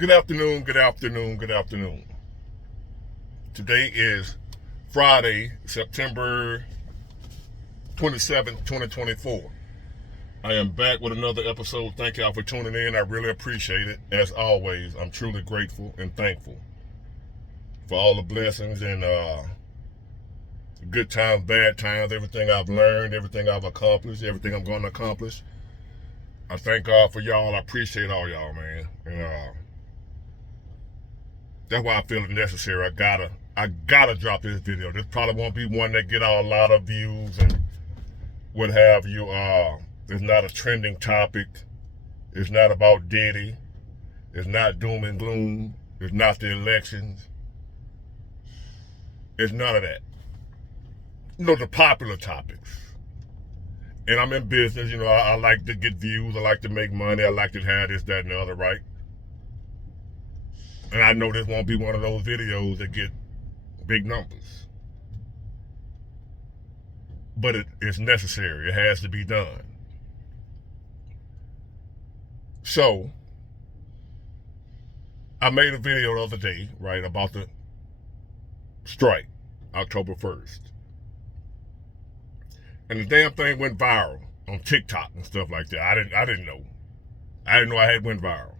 Good afternoon, good afternoon, good afternoon. Today is Friday, September 27th, 2024. I am back with another episode. Thank y'all for tuning in. I really appreciate it. As always, I'm truly grateful and thankful for all the blessings and good times, bad times, everything I've learned, everything I've accomplished, everything I'm going to accomplish. I thank God for y'all. I appreciate all y'all, man. And that's why I feel it necessary. I gotta drop this video. This probably won't be one that get a lot of views and what have you. It's not a trending topic. It's not about Diddy. It's not doom and gloom. It's not the elections. It's none of that. The popular topics. And I'm in business. I like to get views. I like to make money. I like to have this, that, and the other, right? And I know this won't be one of those videos that get big numbers. But it's necessary. It has to be done. So, I made a video the other day, right, about the strike, October 1st. And the damn thing went viral on TikTok and stuff like that. I didn't know. I didn't know I had went viral.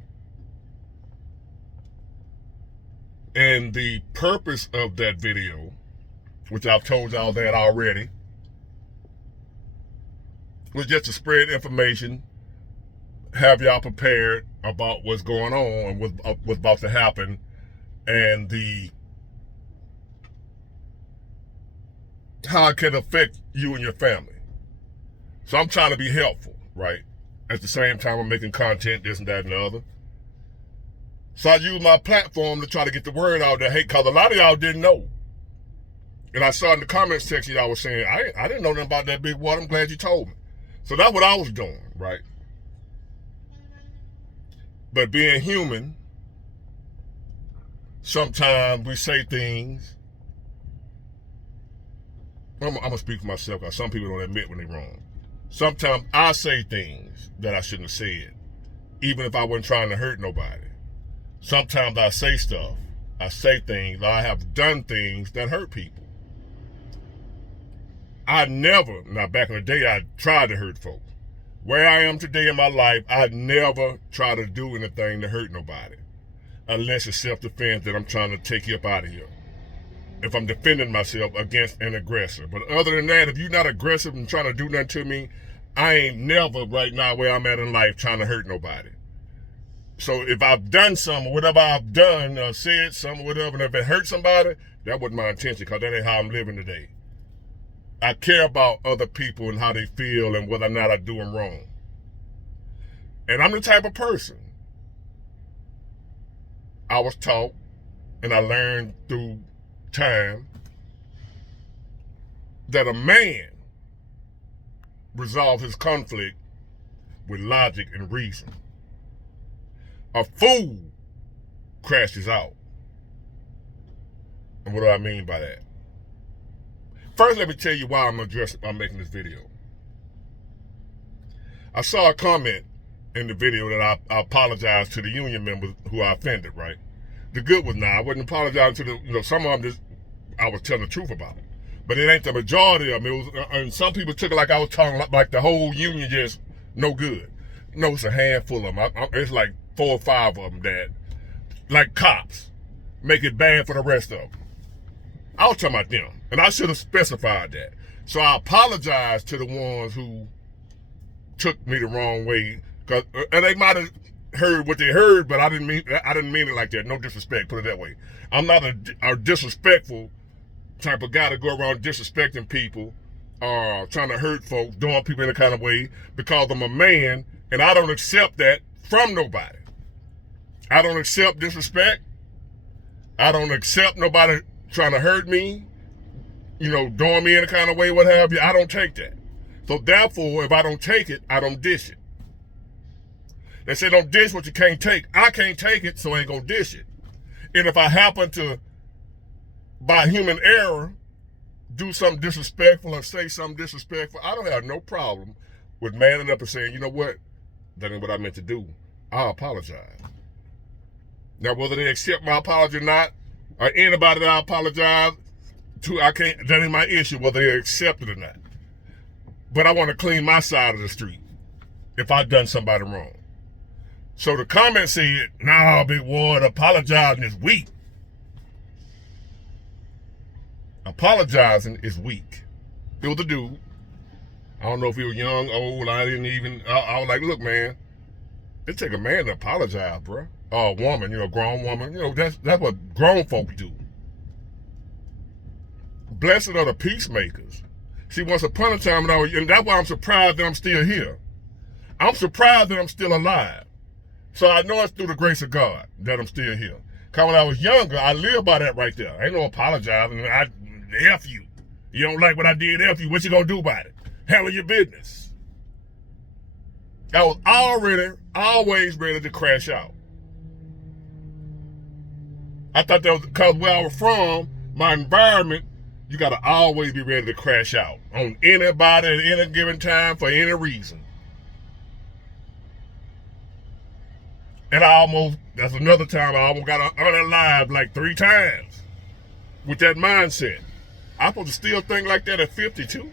And the purpose of that video, which I've told y'all that already, was just to spread information, have y'all prepared about what's going on and what's about to happen, and how it can affect you and your family. So I'm trying to be helpful, right? At the same time, I'm making content, this and that and the other. So I use my platform to try to get the word out there. Hey, because a lot of y'all didn't know. And I saw in the comment section y'all was saying, I didn't know nothing about that big water. I'm glad you told me. So that's what I was doing, right? But being human, sometimes we say things. I'm going to speak for myself because some people don't admit when they're wrong. Sometimes I say things that I shouldn't have said, even if I wasn't trying to hurt nobody. Sometimes I say stuff, I say things, I have done things that hurt people. Now back in the day, I tried to hurt folks. Where I am today in my life, I never try to do anything to hurt nobody. Unless it's self-defense that I'm trying to take you up out of here. If I'm defending myself against an aggressor. But other than that, if you're not aggressive and trying to do nothing to me, I ain't never right now where I'm at in life trying to hurt nobody. So if I've done something, whatever I've done, said something, whatever, and if it hurt somebody, that wasn't my intention because that ain't how I'm living today. I care about other people and how they feel and whether or not I do them wrong. And I'm the type of person, I was taught and I learned through time that a man resolves his conflict with logic and reason. A fool crashes out. And what do I mean by that? First, let me tell you why I'm making this video. I saw a comment in the video that I apologized to the union members who I offended, right? The good was I wasn't apologizing to some of them I was telling the truth about it. But it ain't the majority of them. It was, and some people took it like I was talking like the whole union just no good. No, it's a handful of them. It's like 4 or 5 of them that, like cops, make it bad for the rest of them. I was talking about them, and I should have specified that. So I apologize to the ones who took me the wrong way, and they might have heard what they heard, but I didn't mean it like that. No disrespect, put it that way. I'm not a disrespectful type of guy to go around disrespecting people, trying to hurt folks, doing people in a kind of way, because I'm a man, and I don't accept that from nobody. I don't accept disrespect. I don't accept nobody trying to hurt me, doing me in a kind of way, what have you. I don't take that. So therefore, if I don't take it, I don't dish it. They say don't dish what you can't take. I can't take it, so I ain't gonna dish it. And if I happen to, by human error, do something disrespectful or say something disrespectful, I don't have no problem with manning up and saying, you know what, that ain't what I meant to do. I apologize. Now, whether they accept my apology or not, or anybody that I apologize to, that ain't my issue, whether they accept it or not. But I want to clean my side of the street if I've done somebody wrong. So the comment said, nah, Big Ward, apologizing is weak. Apologizing is weak. It was a dude. I don't know if he was young, old. I was like, look, man, it take a man to apologize, bro. Or a woman, grown woman. That's what grown folks do. Blessed are the peacemakers. See, once upon a time, and that's why I'm surprised that I'm still here. I'm surprised that I'm still alive. So I know it's through the grace of God that I'm still here. Because when I was younger, I lived by that right there. Ain't no apologizing. F you. You don't like what I did, F you. What you gonna do about it? Handle your business. I was always ready to crash out. I thought that was because where I was from, my environment, you got to always be ready to crash out on anybody at any given time for any reason. And that's another time I almost got unalived like 3 times with that mindset. I'm supposed to still think like that at 52?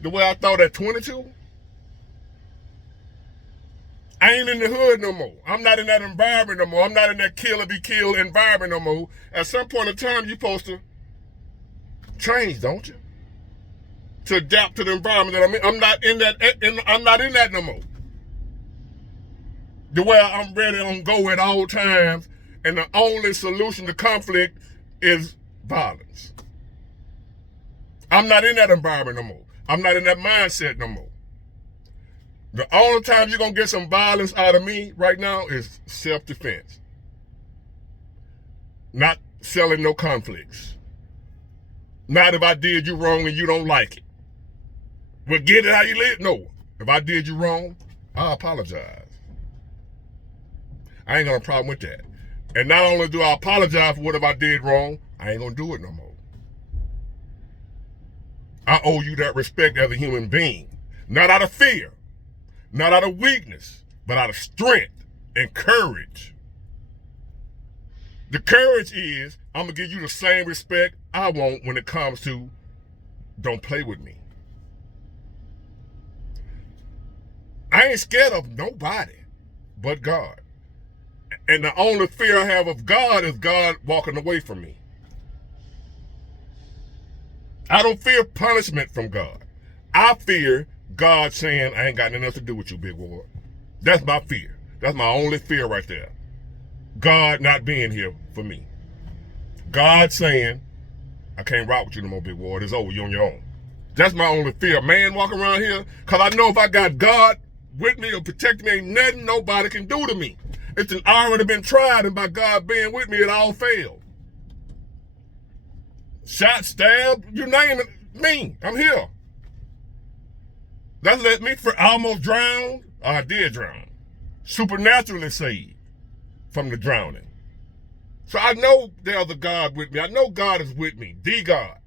The way I thought at 22? I ain't in the hood no more. I'm not in that environment no more. I'm not in that kill or be killed environment no more. At some point in time, you're supposed to change, don't you? To adapt to the environment that I'm in. I'm not in that no more. The way I'm ready on go at all times, and the only solution to conflict is violence. I'm not in that environment no more. I'm not in that mindset no more. The only time you're going to get some violence out of me right now is self-defense. Not selling no conflicts. Not if I did you wrong and you don't like it. Well, get it how you live? No. If I did you wrong, I apologize. I ain't got a problem with that. And not only do I apologize for what I did wrong, I ain't going to do it no more. I owe you that respect as a human being. Not out of fear. Not out of weakness, but out of strength and courage. The courage is, I'm going to give you the same respect I want when it comes to don't play with me. I ain't scared of nobody but God. And the only fear I have of God is God walking away from me. I don't fear punishment from God. I fear God saying, I ain't got nothing else to do with you, Big Ward. That's my fear. That's my only fear right there. God not being here for me. God saying, I can't rock with you no more, Big Ward. It's over. You're on your own. That's my only fear. Man walking around here, because I know if I got God with me or protecting me, ain't nothing nobody can do to me. It's already been tried, and by God being with me, it all failed. Shot, stabbed, you name it, me. I'm here. That let me almost drown. I did drown. Supernaturally saved from the drowning. So I know there's a God with me. I know God is with me. The God.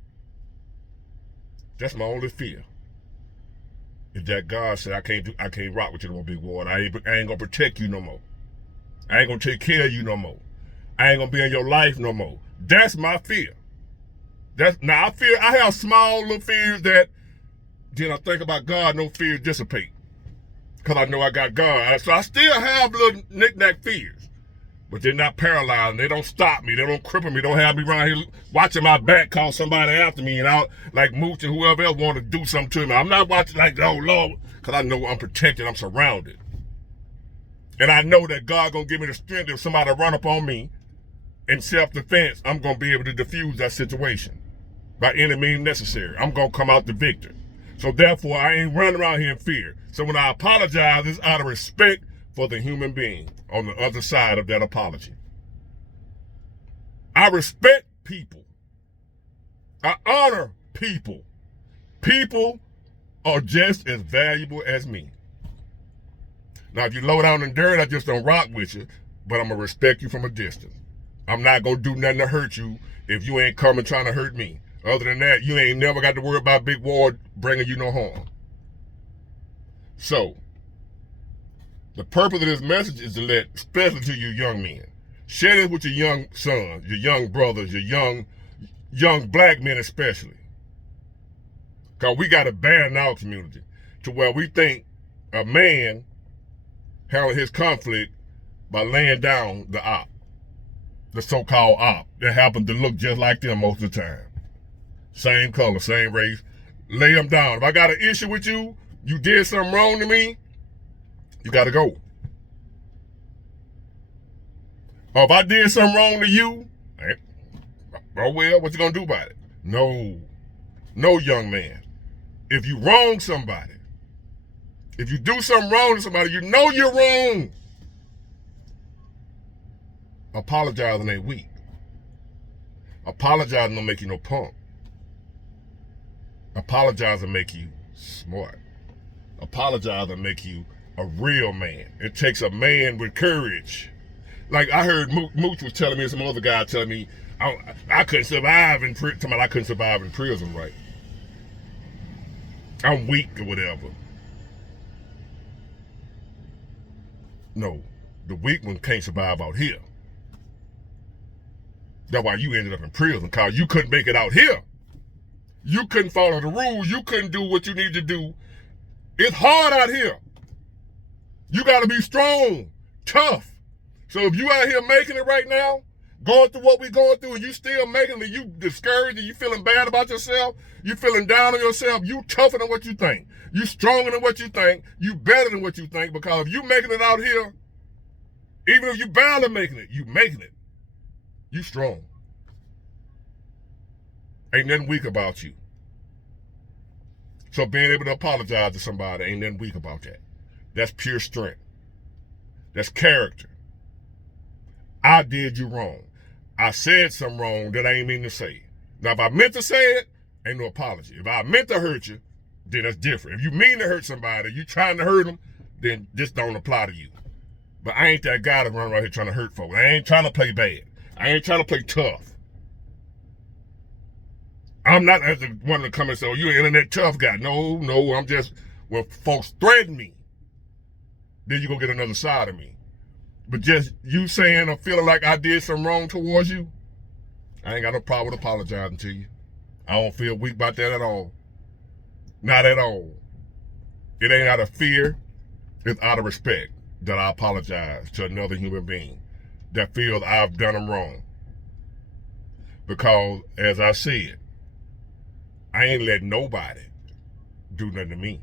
That's my only fear. Is that God said I can't rock with you no more, Big Ward. I ain't gonna protect you no more. I ain't gonna take care of you no more. I ain't gonna be in your life no more. That's my fear. I have small little fears that then I think about God, no fears dissipate. Because I know I got God. So I still have little knick-knack fears. But they're not paralyzed. They don't stop me. They don't cripple me. They don't have me around here watching my back, call somebody after me, and out like Mooch and whoever else want to do something to me. I'm not watching like, oh, Lord, because I know I'm protected. I'm surrounded. And I know that God going to give me the strength if somebody run up on me in self-defense, I'm going to be able to diffuse that situation by any means necessary. I'm going to come out the victor. So therefore, I ain't running around here in fear. So when I apologize, it's out of respect for the human being on the other side of that apology. I respect people. I honor people. People are just as valuable as me. Now, if you low down in dirt, I just don't rock with you, but I'm going to respect you from a distance. I'm not going to do nothing to hurt you if you ain't coming trying to hurt me. Other than that, you ain't never got to worry about Big Ward bringing you no harm. So, the purpose of this message is to let, especially to you young men, Share this with your young sons, your young brothers, your young black men especially. Because we got a bad in our community to where we think a man handled his conflict by laying down the op, the so-called op that happens to look just like them most of the time. Same color, same race. Lay them down. If I got an issue with you, you did something wrong to me, you got to go. Or if I did something wrong to you, oh well, what you going to do about it? No, young man. If you wrong somebody, if you do something wrong to somebody, you know you're wrong. Apologizing ain't weak. Apologizing don't make you no punk. Apologizing make you smart. Apologizing make you a real man. It takes a man with courage. Like I heard Mooch was telling me, some other guy telling me, I couldn't survive in prison. I couldn't survive in prison, right? I'm weak or whatever. No, the weak one can't survive out here. That's why you ended up in prison, because you couldn't make it out here. You couldn't follow the rules. You couldn't do what you need to do. It's hard out here. You got to be strong, tough. So if you out here making it right now, going through what we're going through, and you still making it, you discouraged, and you feeling bad about yourself, you feeling down on yourself, you tougher than what you think. You stronger than what you think. You better than what you think, because if you making it out here, even if you barely making it, you making it. You strong. Ain't nothing weak about you. So being able to apologize to somebody, ain't nothing weak about that. That's pure strength. That's character. I did you wrong. I said something wrong that I ain't mean to say. Now, if I meant to say it, ain't no apology. If I meant to hurt you, then that's different. If you mean to hurt somebody, you trying to hurt them, then this don't apply to you. But I ain't that guy that run around here trying to hurt folks. I ain't trying to play bad. I ain't trying to play tough. I'm not as the one to come and say, oh, you're an internet tough guy. No, I'm just, when folks threaten me, then you gonna get another side of me. But just you saying or feeling like I did something wrong towards you, I ain't got no problem with apologizing to you. I don't feel weak about that at all. Not at all. It ain't out of fear. It's out of respect that I apologize to another human being that feels I've done them wrong. Because, as I said, I ain't letting nobody do nothing to me.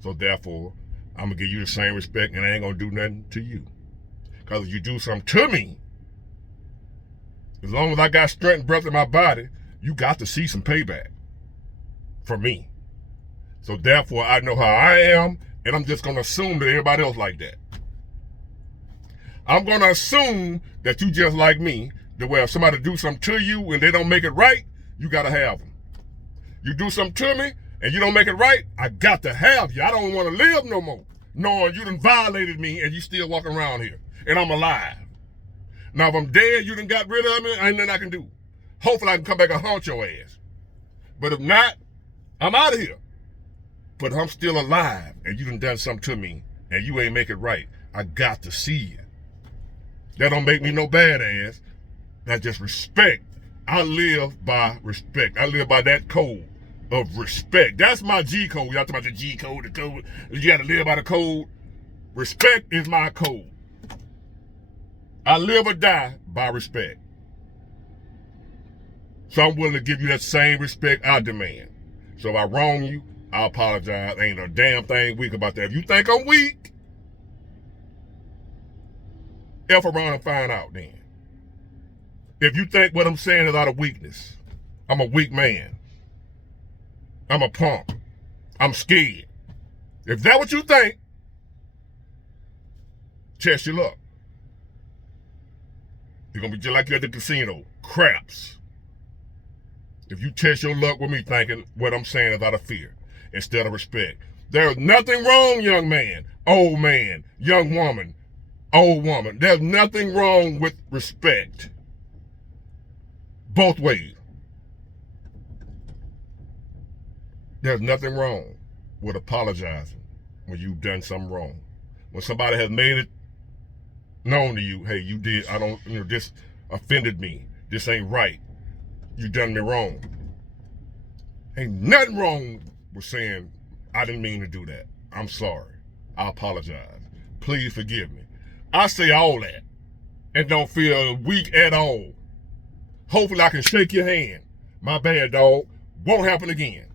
So therefore, I'm going to give you the same respect, and I ain't going to do nothing to you. Because if you do something to me, as long as I got strength and breath in my body, you got to see some payback from me. So therefore, I know how I am, and I'm just going to assume that everybody else like that. I'm going to assume that you just like me, that where if somebody do something to you and they don't make it right, you got to have them. You do something to me and you don't make it right, I got to have you. I don't want to live no more, knowing you done violated me and you still walking around here and I'm alive. Now, if I'm dead, you done got rid of me, ain't nothing I can do. Hopefully I can come back and haunt your ass. But if not, I'm out of here. But if I'm still alive and you done something to me and you ain't make it right, I got to see you. That don't make me no badass. That's just respect. I live by respect. I live by that code of respect. That's my G code. Y'all talking about the G code, the code. You got to live by the code. Respect is my code. I live or die by respect. So I'm willing to give you that same respect I demand. So if I wrong you, I apologize. Ain't a damn thing weak about that. If you think I'm weak, F around and find out then. If you think what I'm saying is out of weakness, I'm a weak man. I'm a punk. I'm scared. If that's what you think, test your luck. You're going to be just like you at the casino. Craps. If you test your luck with me thinking what I'm saying is out of fear instead of respect. There's nothing wrong, young man, young woman, old woman. There's nothing wrong with respect. Both ways. There's nothing wrong with apologizing when you've done something wrong. When somebody has made it known to you, hey, you did, I don't, this offended me. This ain't right. You done me wrong. Ain't nothing wrong with saying, I didn't mean to do that. I'm sorry. I apologize. Please forgive me. I say all that and don't feel weak at all. Hopefully I can shake your hand. My bad, dog. Won't happen again.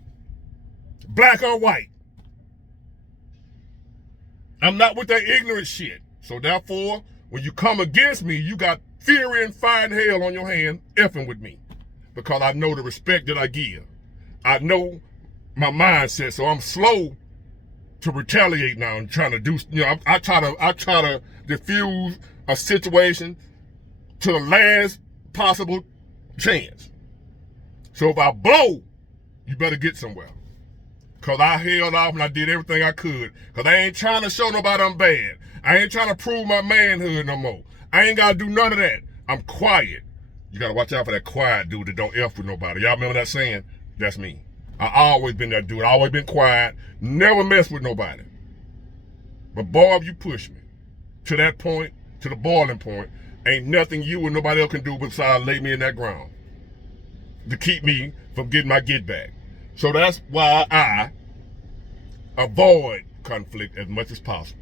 Black or white. I'm not with that ignorant shit. So therefore, when you come against me, you got fury and fire and hell on your hand effing with me. Because I know the respect that I give. I know my mindset, so I'm slow to retaliate now and trying to do, I try to diffuse a situation to the last possible chance. So if I blow, you better get somewhere. Because I held off and I did everything I could. Because I ain't trying to show nobody I'm bad. I ain't trying to prove my manhood no more. I ain't got to do none of that. I'm quiet. You got to watch out for that quiet dude that don't F with nobody. Y'all remember that saying? That's me. I always been that dude. I always been quiet. Never mess with nobody. But boy, if you push me to that point, to the boiling point, ain't nothing you or nobody else can do besides lay me in that ground to keep me from getting my get back. So that's why I avoid conflict as much as possible.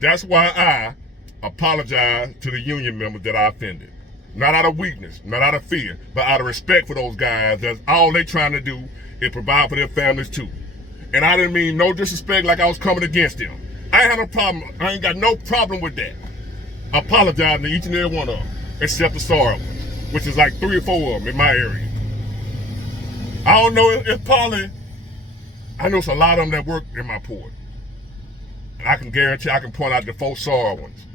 That's why I apologize to the union members that I offended. Not out of weakness, not out of fear, but out of respect for those guys. That's all they trying to do is provide for their families too. And I didn't mean no disrespect like I was coming against them. I ain't had no problem. I ain't got no problem with that. Apologizing to each and every one of them, except the sorry ones, which is like 3 or 4 of them in my area. I don't know, it's probably, I know it's a lot of them that work in my port. And I can guarantee I can point out the 4 sorry ones.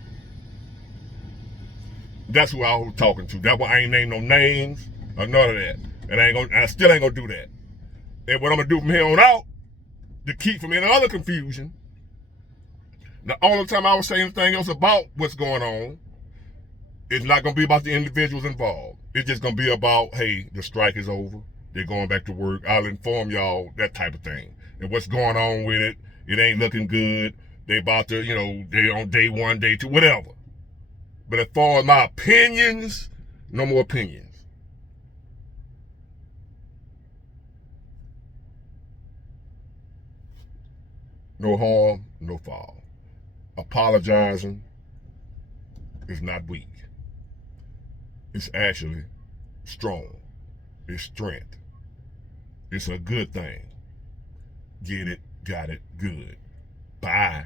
That's who I was talking to. That's why I ain't named no names or none of that. And I still ain't gonna do that. And what I'm gonna do from here on out, to keep from any other confusion, the only time I would say anything else about what's going on, it's not gonna be about the individuals involved. It's just gonna be about, hey, the strike is over. They're going back to work. I'll inform y'all, that type of thing. And what's going on with it, it ain't looking good. They about to, they on day 1, day 2, whatever. But as far as my opinions, no more opinions. No harm, no foul. Apologizing is not weak. It's actually strong. It's strength. It's a good thing. Get it, got it, good. Bye.